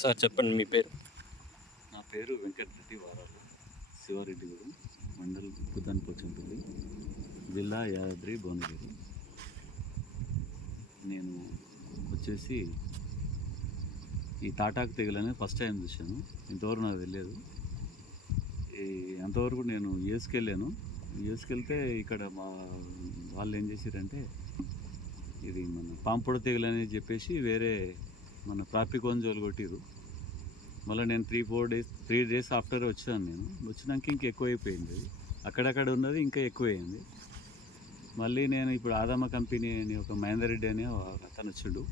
Sir చెప్పండి మీ పేరు? నా పేరు వెంకటరెడ్డి వారాలు, శివారెడ్డిగూడెం, మండల్ కుదాన్ పోచంపల్లి, జిల్లా యాదాద్రి భువనగిరి. నేను వచ్చేసి ఈ తాటాకు తెగులని ఫస్ట్ టైం చూశాను. ఇంతవరకు నాకు తెలియదు. అంతవరకు నేను యూఎస్కి వెళ్ళాను. యూఎస్కి వెళ్తే ఇక్కడ మా వాళ్ళు ఏం చేశారంటే ఇది మన పాంపొడ తెగులు అని చెప్పేసి వేరే మన ప్రాపికోన్ జోలు కొట్టిరు. మళ్ళీ నేను 3 డేస్ ఆఫ్టర్ వచ్చాను. నేను వచ్చినాక ఇంకా ఎక్కువైపోయింది. అక్కడక్కడ ఉన్నది ఇంకా ఎక్కువైంది. మళ్ళీ నేను ఇప్పుడు ఆదామ కంపెనీ అని ఒక మహేందర్ రెడ్డి అని అతను వచ్చాడు.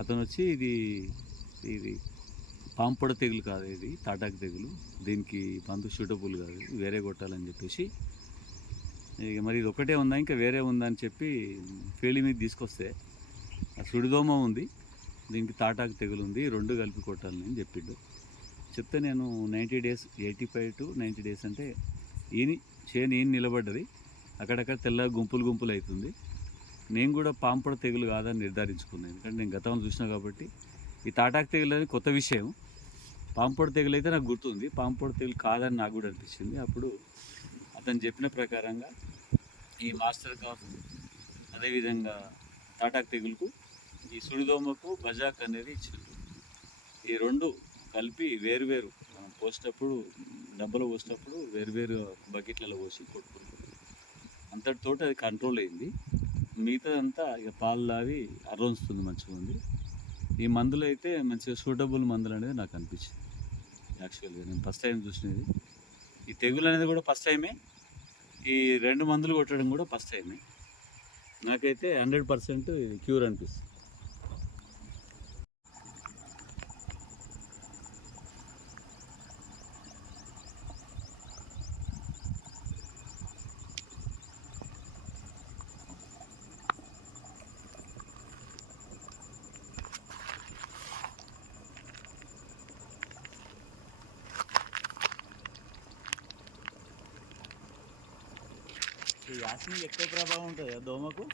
అతను వచ్చి ఇది పాంపొడ తెగులు కాదు, ఇది తాటాకు తెగులు, దీనికి మందు సూటబుల్ కాదు, వేరే కొట్టాలని చెప్పేసి, ఇక మరి ఇది ఒకటే ఉందా ఇంకా వేరే ఉందా అని చెప్పి ఫీల్డ్ మీద తీసుకొస్తే ఆ సుడిదోమ ఉంది, దీనికి తాటాకు తెగులు ఉంది, 2 కలిపి కొట్టాలని అని చెప్పిండు. చెప్తే నేను 90 డేస్ 85 to 90 డేస్ అంటే చేను నిలబడ్డది, అక్కడక్కడ తెల్ల గుంపులు అవుతుంది. నేను కూడా పాంపొడ తెగులు కాదని నిర్ధారించుకున్నాను. ఎందుకంటే నేను గతంలో చూసినా కాబట్టి. ఈ తాటాకు తెగులు అనేది కొత్త విషయం. పాంపొడ తెగులు అయితే నాకు గుర్తుంది, పాంపొడ తెగులు కాదని నాకు కూడా అనిపించింది. అప్పుడు అతను చెప్పిన ప్రకారంగా ఈ మాస్టర్ కాఫ్, అదేవిధంగా తాటాకు తెగులుకు ఈ సుడిదోమకు బజాక్ అనేది ఇచ్చింది. ఈ 2 కలిపి వేరువేరు మనం పోసేటప్పుడు, డబ్బలో పోసేటప్పుడు వేరువేరు బకెట్లలో పోసి కొట్టుకుంటాం. అంతటితో అది కంట్రోల్ అయింది. మిగతాదంతా ఇక పాలు లావి అర్రొస్తుంది, మంచిగా ఉంది. ఈ మందులు అయితే మంచిగా సూటబుల్ మందులు అనేది నాకు అనిపించింది. యాక్చువల్గా నేను ఫస్ట్ టైం చూసినది. ఈ తెగులు అనేది కూడా ఫస్ట్ టైమే, ఈ 2 మందులు కొట్టడం కూడా ఫస్ట్ టైమే. నాకైతే 100% క్యూర్ అనిపిస్తుంది. ఈ యాసింగ్ ఎక్కువ ప్రభావం ఉంటుంది దోమకు.